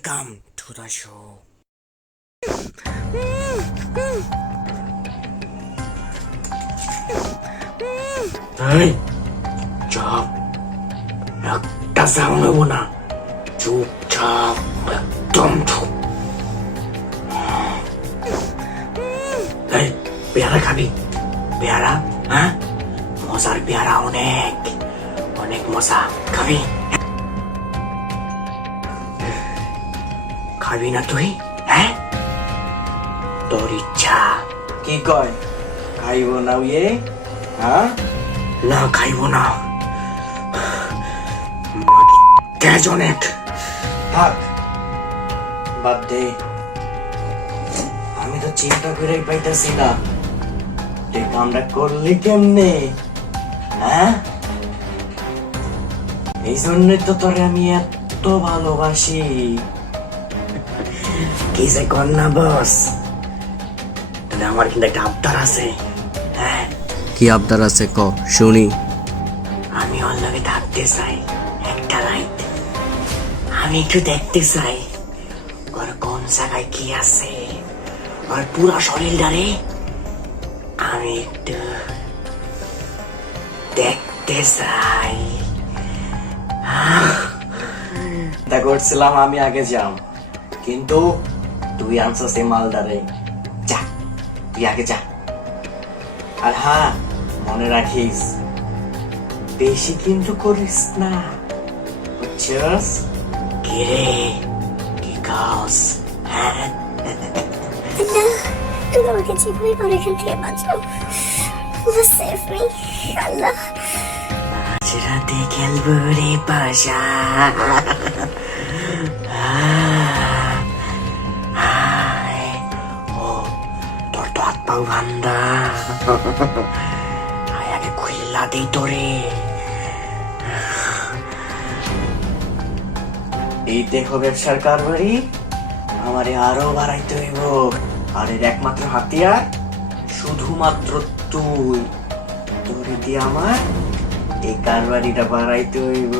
Welcome to the show. এই চুপ একটা সাউন্ড হব না। চুপচাপ, একদম চুপ। এই, পেয়ারা খাবি? পেয়ারা হ্যাঁ? মজার পেয়ারা অনেক। অনেক মজা। খাবি? খাবি না তুই? হ্যাঁ? তোর ইচ্ছা। কি কয়? খাইব না ইয়ে হ্যাঁ? না খাইব না। তেজ অনেক থাক। বাদ দে। আমি তো চিন্তা করে পাইতেছি না। তুই কামটা করলি কেমনে? হ্যাঁ? এই জন্যই তো তোরে আমি এত ভালোবাসি। কি যে কর না বস। তাহলে আমার কিন্তু একটা আবদার আছে। হ্যাঁ। কি আবদার আছে ক শুনি। আমি ওর লগে থাকতে চাই একটা রাইত আমি একটু দেখতে চাই ওর কোন জায়গায় কি আছে। ওর পুরো শরীরটারে আমি একটু দেখতে চাই। চিন্তা করছিলাম আমি আগে যাম। কিন্তু তুই আনছিস এই মালদারে যা তুই আগে যা। আর হ্যাঁ মনে রাখিস বেশি কিন্তু করিস না। বুঝছস? কিরে কি কাজ? হ্যাঁ। তুমি আমাকে যেভাবে পারো এখান থেকে বাঁচাও সেভ মি আল্লাহ আজ রাতে খেলব রে পাশা। পাও আগে খুল্লা দেই তোরে এই দেখো ব্যবসার কারবারি আমারে আরও বাড়াইতে হইব আর এর একমাত্র হাতিয়ার শুধুমাত্র তুই তোরে দিয়ে আমার এই কারবারিটা বাড়াইতে হইব